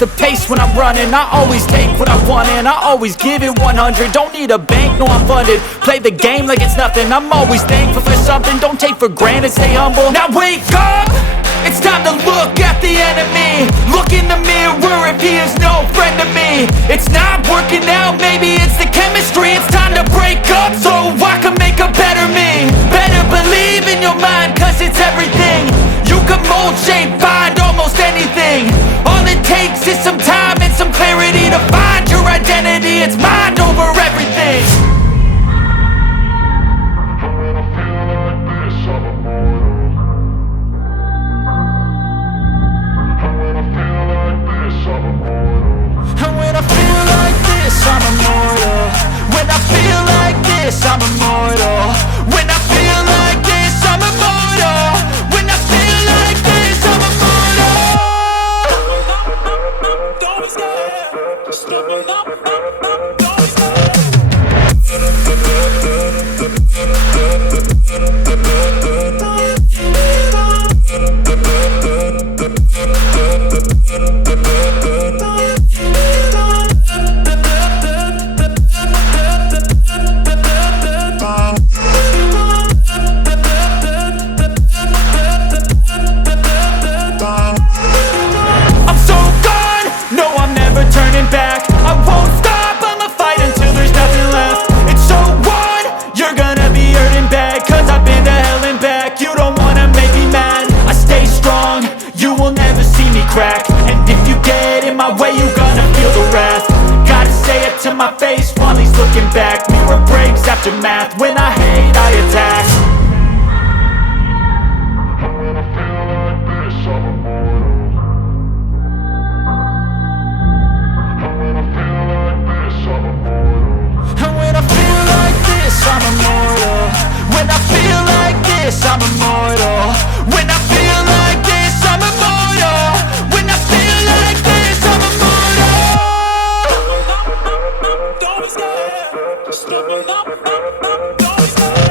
the pace when I'm running. I always take what I want and I always give it 100. Don't need a bank, no I'm funded. Play the game like it's nothing. I'm always thankful for something. Don't take for granted, stay humble. Now wake up, it's time to look at the enemy. Look in the mirror if he is no friend to me. It's not working out, maybe it's the chemistry. It's time to break up so I can make a better me. Better believe in your mind, cause it's everything. You can mold, shape, find almost anything. All it takes is some time and some clarity to find your identity. It's mind over everything. And when I feel like this, I'm immortal. When I feel like this, I'm immortal. When I feel like this, I'm immortal. When I feel like this, I'm immortal. Don't be scared. Just level up. Don't be scared. And if you get in my way, you gonna feel the wrath. Gotta say it to my face while he's looking back. Mirror breaks after math. When I hate, I attack. And when I feel like this, I'm immortal. And when I feel like this, I'm immortal. And when I feel like this, I'm immortal. When I feel like this, I'm immortal. When I feel like this, I'm immortal. When I feel like this, I'm immortal. Don't be scared. Just level up. Don't be scared.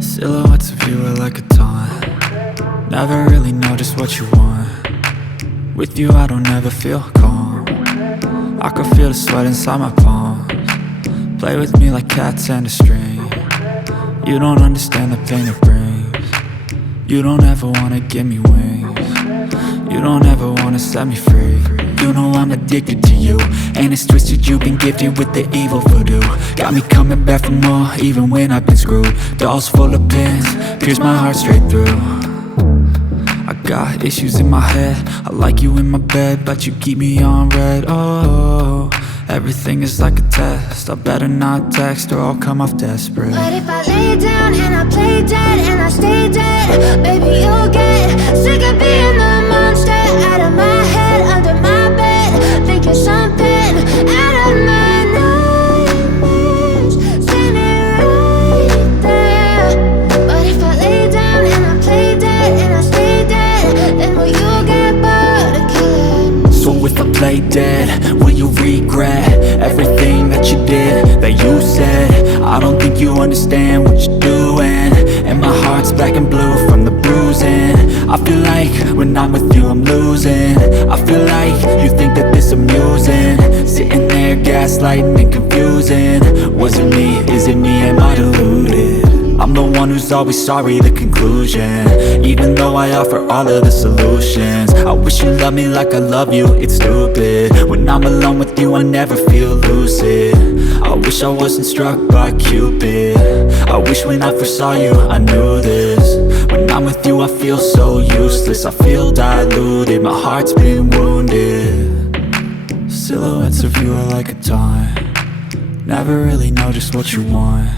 Silhouettes of you are like a taunt. Never really know just what you want. With you I don't ever feel calm. I can feel the sweat inside my palms. Play with me like cats and a string. You don't understand the pain it brings. You don't ever wanna give me wings. You don't ever wanna set me free. You know I'm addicted to you, and it's twisted, you've been gifted with the evil voodoo. Got me coming back for more, even when I've been screwed. Dolls full of pins, pierce my heart straight through. I got issues in my head, I like you in my bed, but you keep me on red. Oh, everything is like a test. I better not text or I'll come off desperate. But if I lay down and I play dead and I stay dead, baby you'll get sick of being the monster out of my head, under my bed, thinking something out of my nightmares, standing right there. But if I lay down and I play dead and I stay dead, then will you get bored of killing? So if I play dead, will you regret everything that you did, that you said? I don't think you understand what you're doing, and my heart's black and blue from the bruising. I feel like when I'm with you I'm losing. I feel like you think that this amusing, sitting there gaslighting and confusing. Was it me? Is it me? Am I deluded? I'm the one who's always sorry, the conclusion. Even though I offer all of the solutions, I wish you loved me like I love you, it's stupid. When I'm alone with you I never feel lucid. I wish I wasn't struck by Cupid. I wish when I first saw you I knew this. When I'm with you I feel so useless, I feel diluted, my heart's been wounded. Silhouettes of you are like a taunt, never really know just what you want.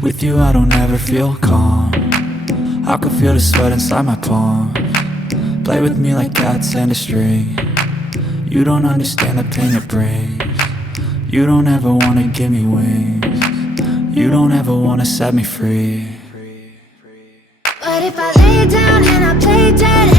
With you I don't ever feel calm, I can feel the sweat inside my palms. Play with me like cats and a string, you don't understand the pain it brings. You don't ever wanna give me wings, you don't ever wanna set me free. But if I lay down and I play dead